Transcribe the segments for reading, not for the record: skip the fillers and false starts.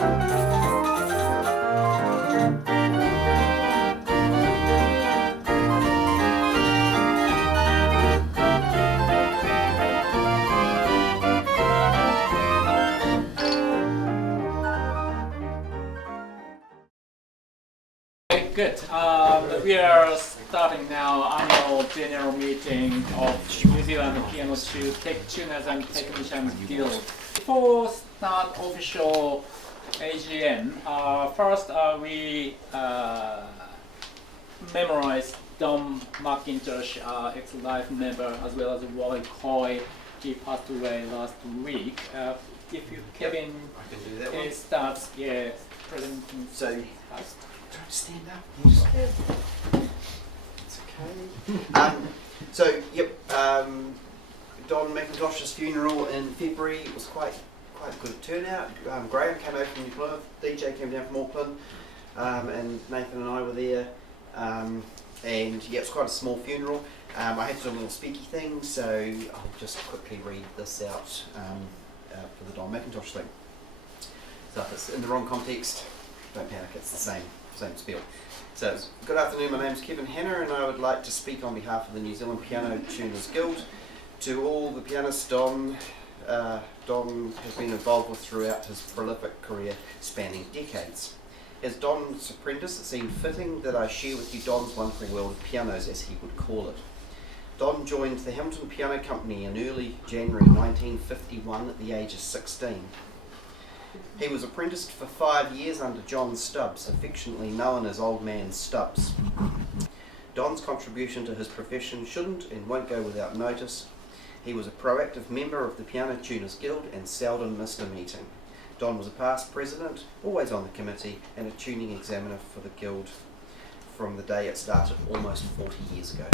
Good. We are starting now annual general meeting of New Zealand Piano Tech Tuners and Technicians Guild. Before start official AGM, first we memorize Don McIntosh, ex-life member, as well as Waikato. He passed away last week. If you, Kevin, I can do that one. starts, presenting. So, us. try to stand up. It's okay. Don McIntosh's funeral in February was quite a good turnout. Graham came over from New Plymouth, DJ came down from Auckland, and Nathan and I were there. And yeah, it was quite a small funeral. I had to do a little speaky thing, so I'll just quickly read this out for the Don McIntosh thing. So if it's in the wrong context, don't panic, it's the same spiel. So, good afternoon, my name is Kevin Hanna and I would like to speak on behalf of the New Zealand Piano Tuners Guild to all the pianists Don has been involved with throughout his prolific career spanning decades. As Don's apprentice, it seemed fitting that I share with you Don's wonderful world of pianos, as he would call it. Don joined the Hamilton Piano Company in early January 1951 at the age of 16. He was apprenticed for 5 years under John Stubbs, affectionately known as Old Man Stubbs. Don's contribution to his profession shouldn't and won't go without notice. He was a proactive member of the Piano Tuners Guild and seldom missed a meeting. Don was a past president, always on the committee, and a tuning examiner for the Guild from the day it started almost 40 years ago.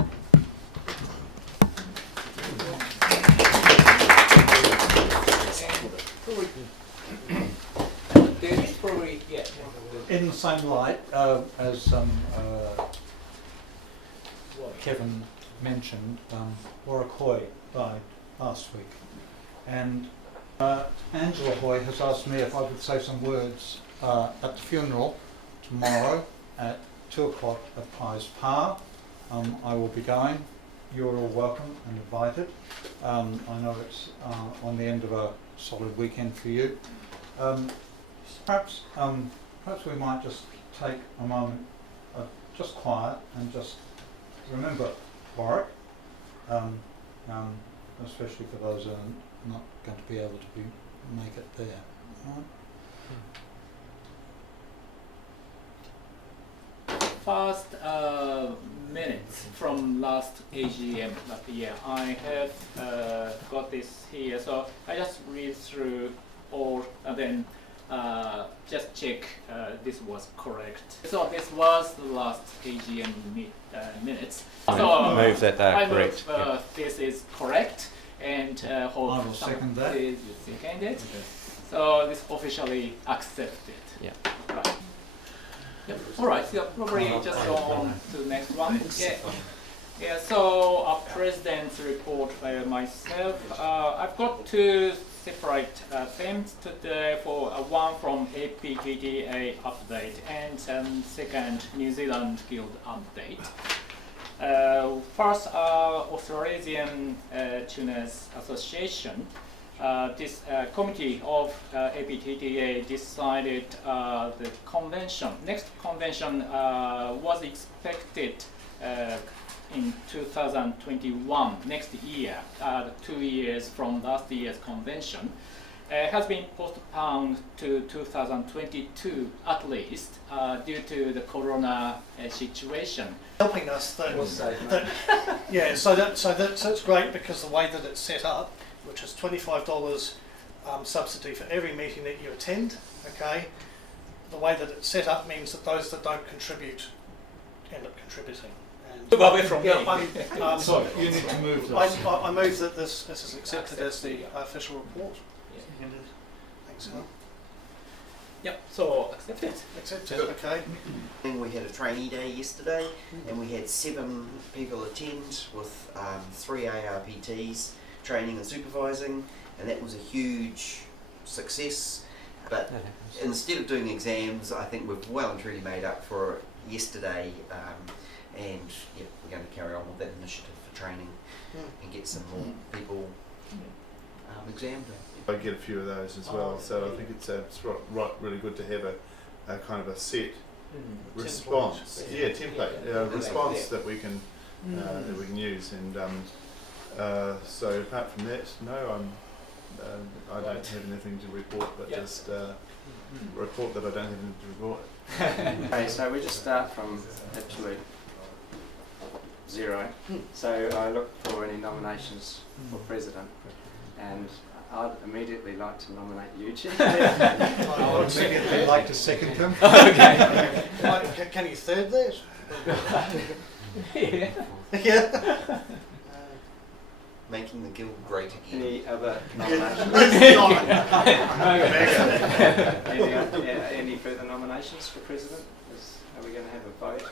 In the same light as Kevin mentioned, Warwick Hoy died last week, and Angela Hoy has asked me if I would say some words at the funeral tomorrow at 2 o'clock at Pies Pa. I will be going. You're all welcome and invited. I know it's on the end of a solid weekend for you. Perhaps we might just take a moment of just quiet and just remember Warwick, especially for those who are not going to be able to make it there. All right? First minutes from last AGM, but yeah, I have got this here, so I just read through all and then just check this was correct. So this was the last AGM minutes. So move that they are correct. This is correct, and hope I will second that. You second it. Okay. So this officially accepted. Yeah. Right. Yep. All right. So probably just go on to the next one. Yeah. So a president's report by myself. I've got two separate themes today. For one from APTTA update and second New Zealand Guild update. First, Australasian Tuners Association. This committee of APTTA decided the convention. Next convention was expected in 2021, next year, 2 years from last year's convention. Has been postponed to 2022 at least due to the corona situation. Helping us so that's great, because the way that it's set up, which is $25 subsidy for every meeting that you attend, okay, the way that it's set up means that those that don't contribute end up contributing. Move away from me. So you need to move this. I move that this is accepted as the official report. Yeah. Thanks. Yep. So accepted. Accepted. Okay. And we had a trainee day yesterday, and we had 7 people attend with 3 ARPTs training and supervising, and that was a huge success. But instead of doing exams, I think we've well and truly made up for it yesterday, and yeah, we're going to carry on with that initiative for training and get some more people examined. I get a few of those as well, so I think it's really good to have a kind of a set response, template, response that we can use. And so apart from that, no, I don't have anything to report, but just report that I don't have anything to report. Okay, so we just start from absolute zero. So I look for any nominations for president, and I'd immediately like to nominate you, Chair. I would immediately like to second him. Can you third that? Yeah. Yeah. Making the guild great again. Any other nominations? Any further nominations for president? Are we going to have a vote?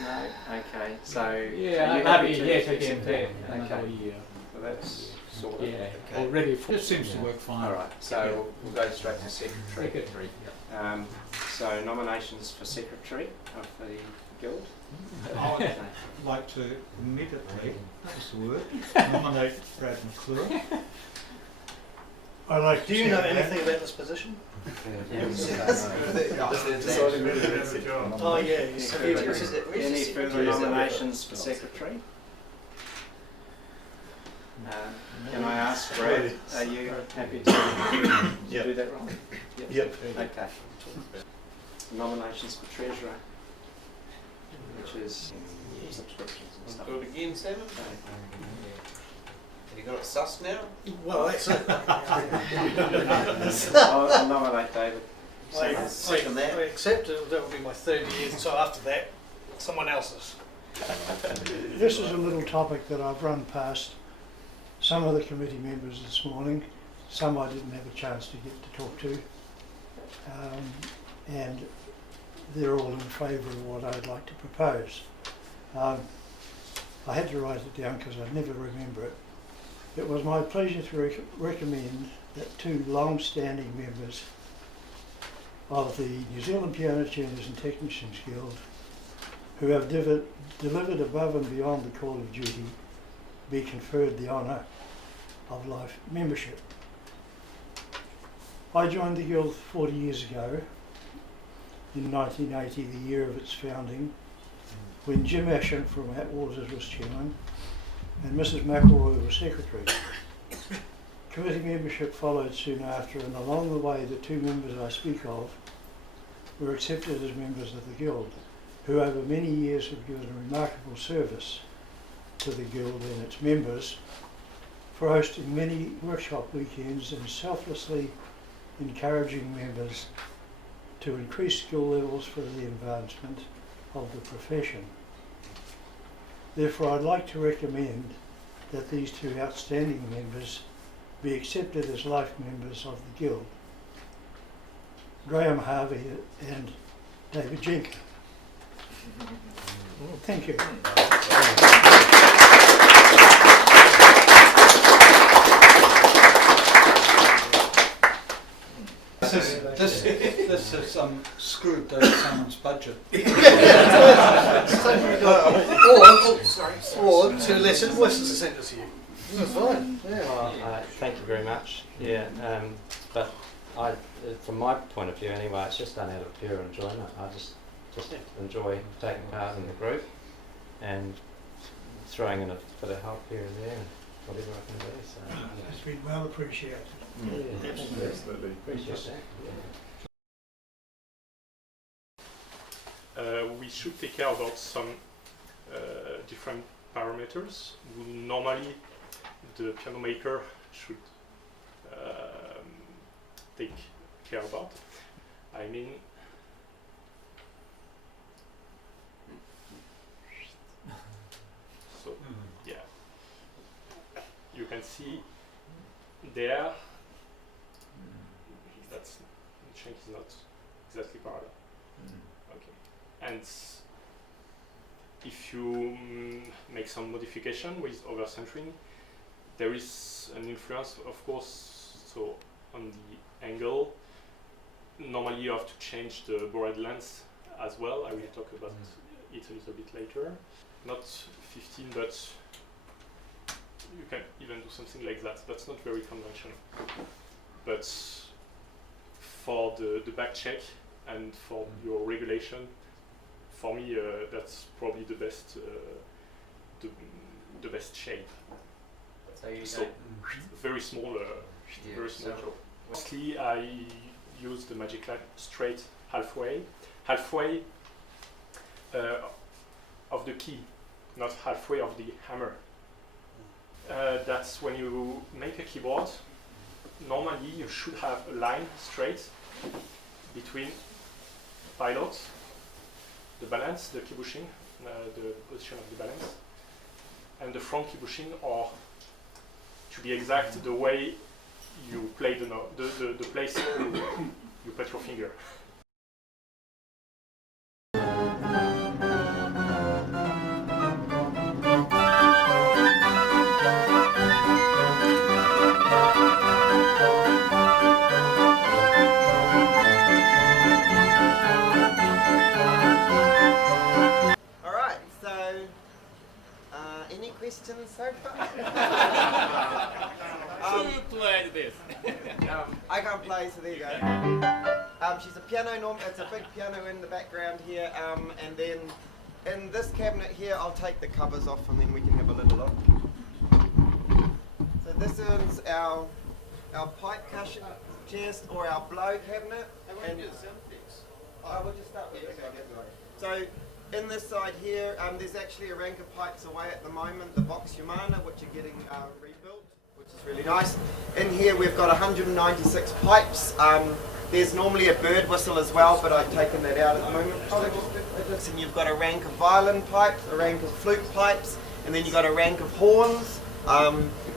No. Okay. So Yeah, are you maybe happy to yet accept again. that? Another Okay. year. Well, that's sort of. Yeah. Okay. Already, it seems to work fine. All right. So we'll go straight to secretary. Secretary. So nominations for secretary of the guild. I would Okay. like to immediately, that's the word, nominate Brad McClure. I like. Do you know anything about this position? Oh yeah. Any further nominations for secretary? Can I ask Brad, are you happy to do that role? Yep. Okay. Nominations for treasurer, which is subscriptions and stuff. Do it again, Simon. You got it sussed now? Well, that's it. I'll nominate David. Second that. I accept it. That will be my third year. So after that, someone else's. This is a little topic that I've run past some of the committee members this morning. Some I didn't have a chance to get to talk to. And they're all in favour of what I'd like to propose. I had to write it down because I never remember it. It was my pleasure to recommend that two long-standing members of the New Zealand Piano Tuners and Technicians Guild, who have delivered above and beyond the call of duty, be conferred the honour of life membership. I joined the Guild 40 years ago, in 1980, the year of its founding, when Jim Ashton from Atwaters was chairman and Mrs McElroy was secretary. Committee membership followed soon after, and along the way the two members I speak of were accepted as members of the Guild, who over many years have given remarkable service to the Guild and its members for hosting many workshop weekends and selflessly encouraging members to increase skill levels for the advancement of the profession. Therefore, I'd like to recommend that these two outstanding members be accepted as life members of the Guild, Graham Harvey and David Jenkin. Thank you. This has screwed someone's budget. Or to listen, Western to send it to you. That's fine. Yeah. Well, thank you very much. Yeah, but from my point of view anyway, it's just done out of pure enjoyment. I just enjoy taking part in the group and throwing in a bit of help here and there, and whatever I can do. So It's been well appreciated. yeah, Absolutely. appreciate that. We should take care about some different parameters. Normally, the piano maker should take care about. I mean, so yeah, you can see there that's the shank is not exactly parallel. Okay, and if you make some modification with overcentering, there is an influence, of course. So on the angle. Normally you have to change the board length as well. I will talk about it a little bit later. Not 15, but you can even do something like that. That's not very conventional. But for the back check and for your regulation, for me that's probably the best shape. So very small, very small job. Mostly I use the magic line straight halfway of the key, not halfway of the hammer. That's when you make a keyboard. Normally you should have a line straight between pilot, the balance, the key bushing, the position of the balance, and the front key bushing, or to be exact, the way you play the note, the place you put your finger. Alright, so any questions so far? Who played this? I can't play, so there you go. She's a piano, it's a big piano in the background here, and then in this cabinet here, I'll take the covers off and then we can have a little look. So this is our pipe cushion chest, or our blow cabinet. And we'll just start with this one. So in this side here, there's actually a rank of pipes away at the moment, the Vox Humana, which are getting rebuilt, which is really nice. In here we've got 196 pipes. There's normally a bird whistle as well, but I've taken that out at the moment. And you've got a rank of violin pipes, a rank of flute pipes, and then you've got a rank of horns.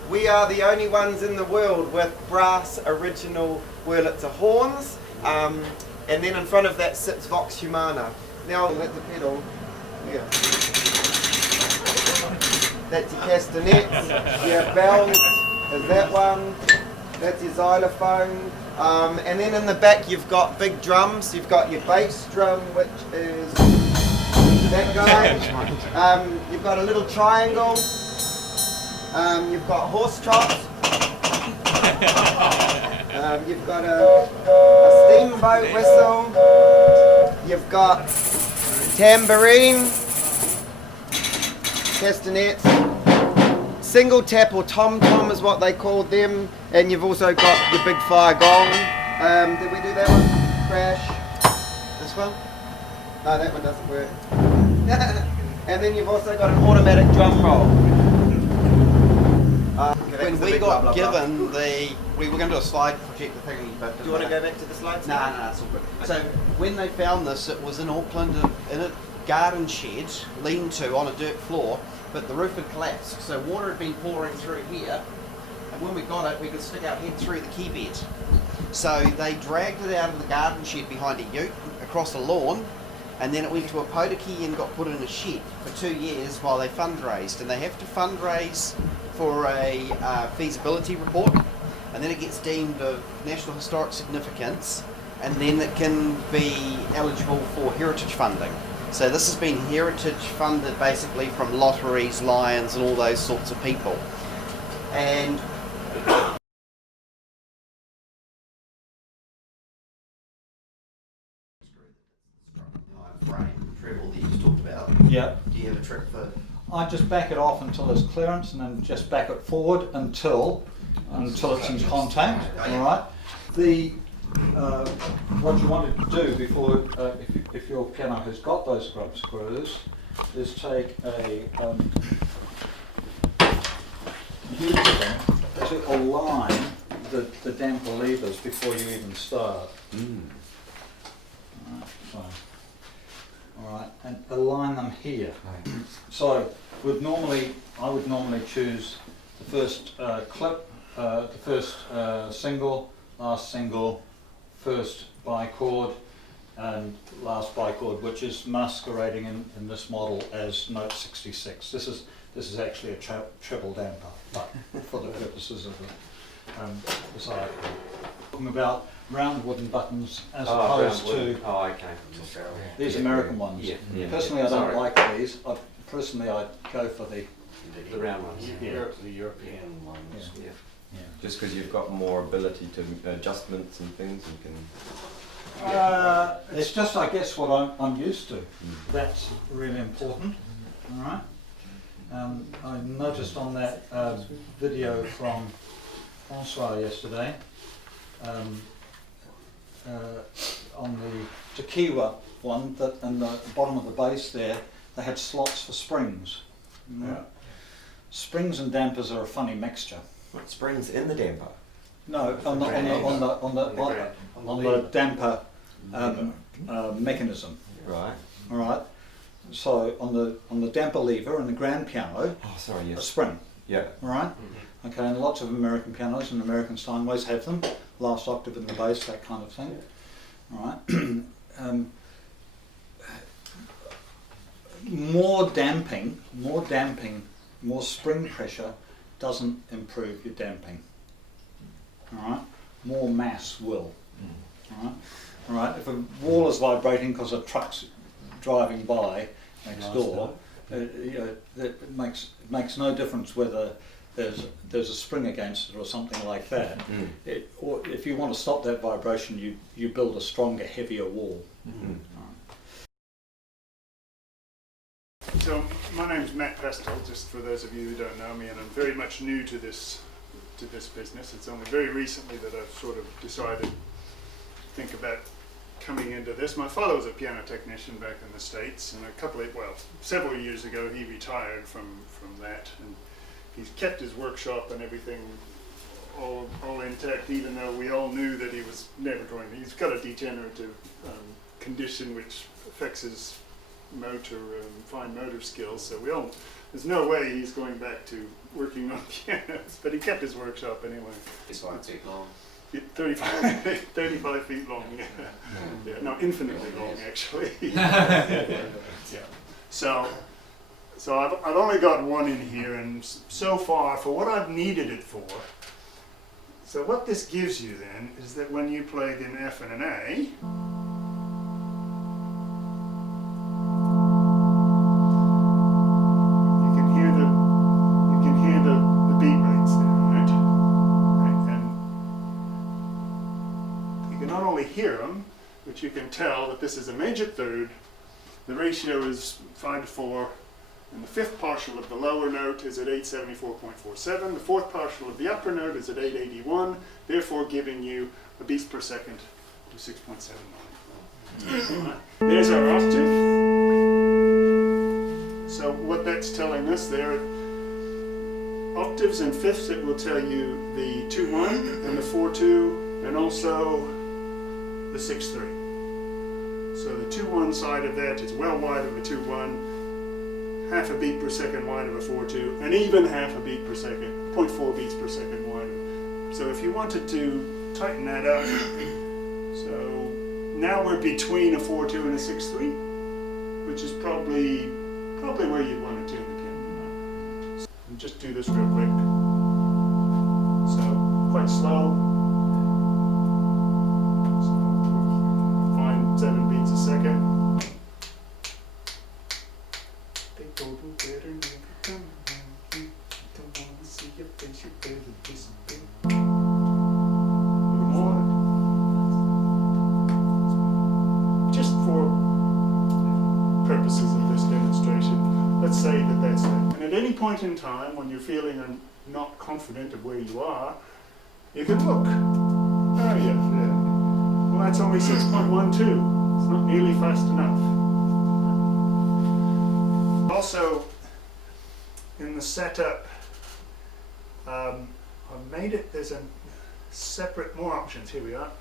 We are the only ones in the world with brass original Wurlitzer horns, and then in front of that sits Vox Humana. Now let the pedal, yeah. That's your castanets, your bells, is that one, that's your xylophone, and then in the back you've got big drums. You've got your bass drum, which is that guy, you've got a little triangle, you've got horse trot, you've got a steamboat whistle, you've got tambourine, castanets, single tap or tom-tom is what they called them, and you've also got your big fire gong. Did we do that one? Crash. This one? No, that one doesn't work. And then you've also got an automatic drum roll. When we got given we were going to do a slide project thingy, but do you want to go back to the slides? No, it's all good. So when they found this, it was in Auckland in a garden shed, lean-to on a dirt floor, but the roof had collapsed, so water had been pouring through here, and when we got it, we could stick our head through the key bed. So they dragged it out of the garden shed behind a ute, across a lawn, and then it went to a potiki and got put in a shed for 2 years while they fundraised. And they have to fundraise for a feasibility report, and then it gets deemed of National Historic Significance, and then it can be eligible for heritage funding. So this has been heritage funded basically from lotteries, Lions and all those sorts of people. And frame, treble that you just talked about. Yeah. Do you have a trick for? I just back it off until there's clearance, and then just back it forward until it's in contact. All right. What you wanted to do before, if your piano has got those grub screws, is take a use them to align the damper levers before you even start. All right, and align them here. So I would normally choose the first clip, the first single, last single, first bichord, and last bichord, which is masquerading in this model as note 66. This is actually a treble damper, but for the purposes of this article. Talking about round wooden buttons as Oh, opposed round wooden. to Oh, okay. these Yeah, American yeah. ones. Yeah, yeah. Personally, I don't Sorry. like these. Personally, I'd go for the The round ones. Yeah. The European ones. Yeah. Yeah. yeah. Just because you've got more ability to adjustments and things, you can. It's just, I guess, what I'm used to. That's really important. All right. I noticed on that video from Francois yesterday, on the Tequila one, that in the bottom of the base there, they had slots for springs. Yeah. Springs and dampers are a funny mixture. What springs in the damper? No, on the damper mechanism. Right. All right. So on the damper lever and the grand piano, Oh, sorry. a Yes. spring. Yeah. All right. Okay, and lots of American pianos and American Steinways have them. Last octave in the bass, that kind of thing. All right. More damping, more spring pressure doesn't improve your damping. All right. More mass will. All right. All right. If a wall is vibrating because a truck's driving by next door, it makes no difference whether there's a spring against it or something like that. Or if you want to stop that vibration, you build a stronger, heavier wall. So my name's Matt Pestle, just for those of you who don't know me, and I'm very much new to this business. It's only very recently that I've sort of decided to think about coming into this. My father was a piano technician back in the States, and several years ago he retired from that, and he's kept his workshop and everything all intact, even though we all knew that he was never going to. He's got a degenerative condition which affects his fine motor skills, so there's no way he's going back to working on pianos, but he kept his workshop anyway. It's 5 feet long. 35 feet long, yeah. Yeah, no, infinitely long actually. So I've only got one in here, and so far for what I've needed it for. So what this gives you then is that when you played in F and an A, you can hear the beat rates there, right? And you can not only hear them, but you can tell that this is a major third. The ratio is 5:4, and the fifth partial of the lower note is at 874.47. The fourth partial of the upper note is at 881, therefore giving you a beats per second of 6.79. There's our octave. So what that's telling us there, octaves and fifths, it will tell you the 2-1 and the 4-2, and also the 6-3. So the 2-1 side of that is well wide of a 2-1, half a beat per second wide of a 4-2, and even half a beat per second, 0.4 beats per second wide. So if you wanted to tighten that up, so now we're between a 4-2 and a 6-3, which is probably where you'd want to tune the piano. So just do this real quick. So quite slow. So find 7 beats a second. They go to better never come around you. Don't wanna see your face, you better disappear. A little more. Just for purposes of this demonstration, let's say that that's it. And at any point in time when you're feeling not confident of where you are, you can look. Oh yeah. Well, that's only 6.12. It's not nearly fast enough. Also, in the setup, I've made it, there's a separate, more options, here we are.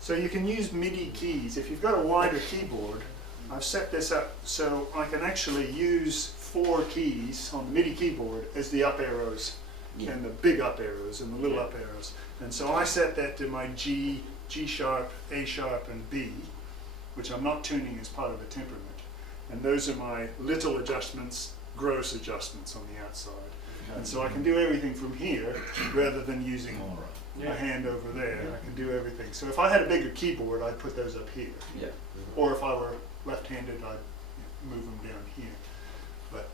So you can use MIDI keys. If you've got a wider keyboard, I've set this up so I can actually use 4 keys on the MIDI keyboard as the up arrows, and the big up arrows and the little up arrows. And so I set that to my G, G sharp, A sharp, and B, which I'm not tuning as part of the temperament. And those are my little adjustments, gross adjustments on the outside. And so I can do everything from here rather than using Yeah. a hand over there. I can do everything. So if I had a bigger keyboard, I'd put those up here. Yeah. Or if I were left-handed, I'd move them down here. But